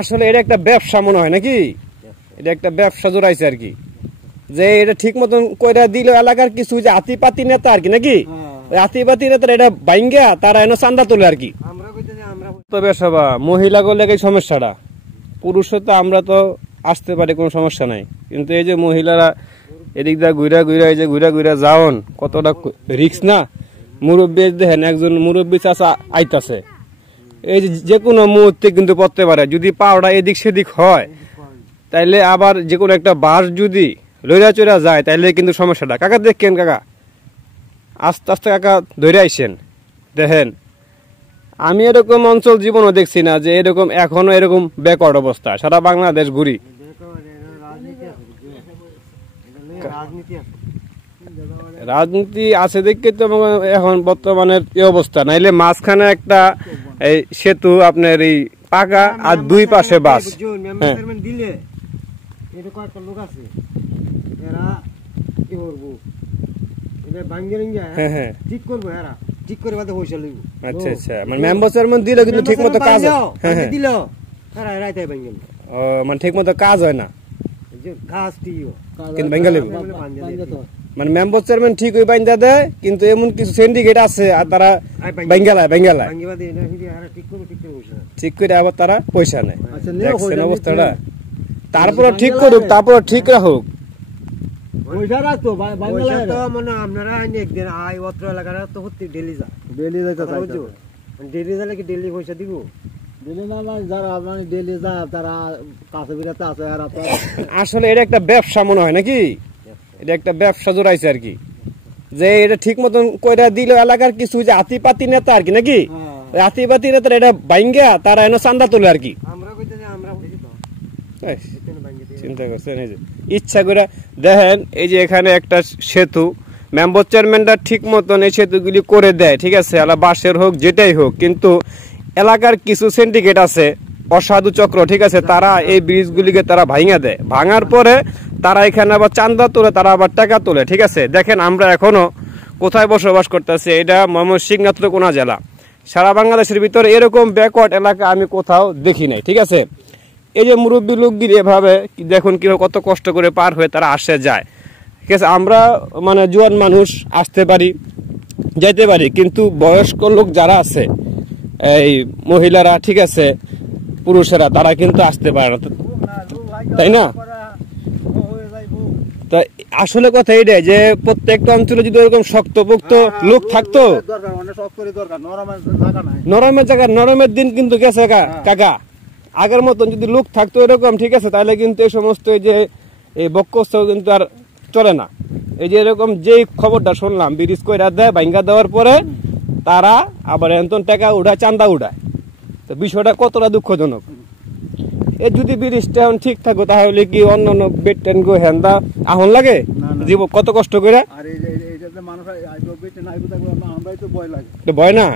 আসলে এটা একটা ব্যবসা মনে হয় নাকি, এটা একটা ব্যবসা জোড়াইছে আর কি, যে এটা ঠিক মতন কইরা দিল এলাকার কিছু যে আতিপাতি নেতা আর কি নাকি, আতিপাতি নেতারা এটা বাইঙ্গা তারা এনে চান্দা তোলে আর কি। তবে সবা মহিলা করলে এই সমস্যাটা, পুরুষে তো আমরা তো আসতে পারি কোনো সমস্যা নাই, কিন্তু এই যে মহিলারা এদিক দা ঘুরা ঘুরা এই যে ঘুরা ঘুরা যাওন কতটা রিক্স না। মুরব্বী দেখেন একজন মুরব্বী চাচা আইতাছে, এই যে কোনো মুহূর্তে কিন্তু পড়তে পারে, যদি পাওড়া এদিক সেদিক হয় তাইলে আবার যে কোনো একটা বাস যদি লইরা চড়া যায় তাইলে কিন্তু সমস্যাটা। কাকা দেখেন কাকা আস্তে আস্তে কাকা ধরে আইসেন দেখেন, আমি এরকম অঞ্চল জীবনও দেখছি না যে এরকম এখনো এরকম ব্যাকওয়ার্ড অবস্থা, সারা বাংলাদেশ ঘুরি। রাজনীতি আছে দেখে তো এখন বর্তমানের এই অবস্থা, নাইলে মাঝখানে একটা এই সেতু আপনার এই পাকা আর দুই পাশে বাস। আচ্ছা আচ্ছা, মানে মেম্বার চেয়ারম্যান দিলে কিন্তু ঠিক মতো কাজ মানে ঠিক মতো কাজ হয় না, কিন্তু বেঙ্গালি মানে মেম্বার চেয়ারম্যান ঠিক ওই বাইন্দা দেয়, কিন্তু এমন কিছু সিন্ডিকেট আছে আর তারা বেঙ্গালায় ঠিক করে আবার তারা পয়সা নেয়। দেখছেন অবস্থাটা, তারপরে ঠিক করুক, তারপরে ঠিক রাখুক। আসলে এটা একটা ব্যবসা মনে হয় নাকি, এটা একটা ব্যবসা জোড়াইছে আর কি, যে এটা ঠিক মতন কইরা দিল এলাকার কিছু যে আতিপাতি নেতা আর কি নাকি, আতিপাতি নেতারা এটা বাইঙ্গা তারা এনে চান্দা তোলে আর কি। চিন্তা করছেন এই যে ইচ্ছা করে দেখেন, এই যে এখানে একটা সেতু মেম্বার চেয়ারম্যানটা ঠিক মতন এই সেতুগুলি করে দেয়, ঠিক আছে, বাসের হোক যেটাই হোক, কিন্তু এলাকার কিছু সিন্ডিকেট আছে অসাধু চক্র, ঠিক আছে, তারা এই ব্রিজগুলিকে তারা ভাঙা দেয়, ভাঙার পরে তারা এখানে আবার চান্দা তোলে, তারা আবার টাকা তোলে, ঠিক আছে। দেখেন আমরা এখনো কোথায় বসবাস করতেছি, এটা ময়মনসিংহ নেত্রকোনা জেলা, সারা বাংলাদেশের ভিতরে এরকম ব্যাকওয়ার্ড এলাকা আমি কোথাও দেখি নাই, ঠিক আছে। এই যে মুরব্বী লোকগিরি এভাবে দেখুন কিভাবে কত কষ্ট করে পার হয়ে তারা আসে যায়, ঠিক আছে। আমরা মানে জোয়ান মানুষ আসতে পারি যাইতে পারি, কিন্তু বয়স্ক লোক যারা আছে এই মহিলারা, ঠিক আছে, পুরুষেরা, তারা কিন্তু আসতে পারে না, তাই না? তো আসলে কথা এটাই যে প্রত্যেকটা অঞ্চলে যদি এরকম শক্তপোক্ত লোক থাকতো, নরমের দিন কিন্তু গেছে কাকা, আগের মতন যদি লোক থাকতো এরকম, ঠিক আছে, তাহলে কিন্তু এই সমস্ত যে এই বক্কস্ত কিন্তু আর চলে না। এই যে এরকম যেই খবরটা শুনলাম, ব্রিজ কইরা দেয়, ভাঙ্গা দেওয়ার পরে তারা আবার এমন টাকা উঠায়, চান্দা উঠায়, তো বিষয়টা কতটা দুঃখজনক। এই যদি ব্রিজটা এখন ঠিক থাকো তাহলে কি অন্য অন্য বেড টেন গো হ্যান্দা আহন লাগে জীব কত কষ্ট করে, ভয় না।